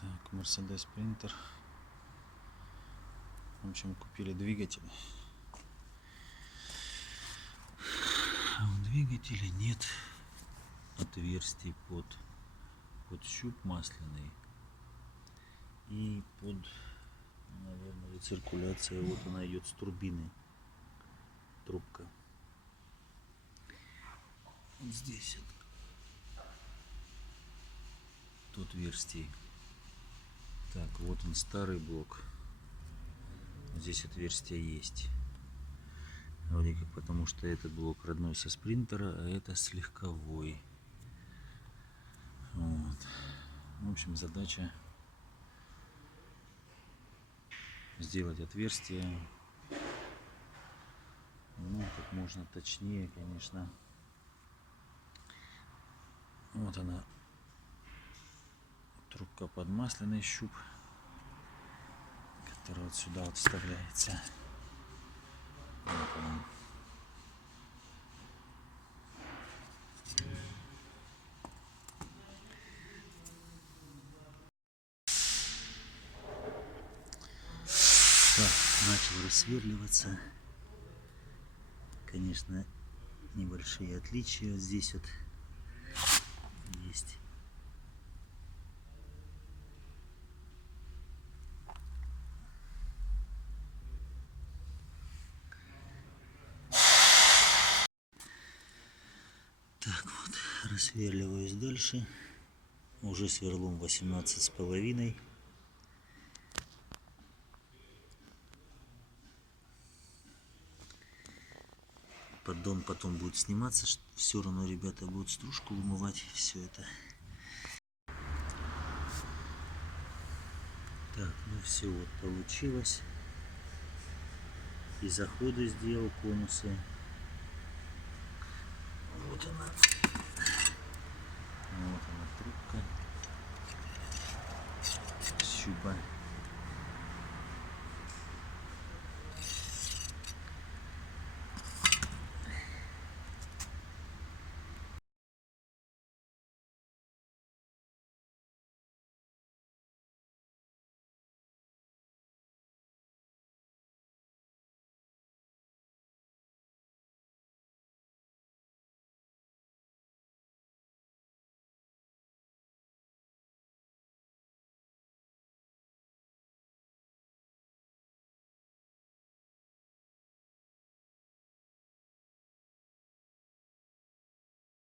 Так, Mercedes Sprinter. В общем, купили двигатель. А у двигателя нет отверстий под щуп масляный и под, наверное, рециркуляция. Вот она идет с турбины, трубка. Вот здесь тут отверстие. Так, вот он, старый блок. Здесь отверстие есть. Вроде как, потому что этот блок родной со спринтера, а это с легковой. Вот. В общем, задача сделать отверстие, ну, как можно точнее, конечно. Вот она, трубка под масляный щуп, который вот сюда вот вставляется. Вот он. Так, начал рассверливаться. Конечно, небольшие отличия вот здесь вот есть. Так вот, рассверливаюсь дальше. Уже сверлом 18,5. Поддон потом будет сниматься, все равно ребята будут стружку вымывать, все это. Так, ну все, вот получилось. И заходы сделал, конусы. Вот она.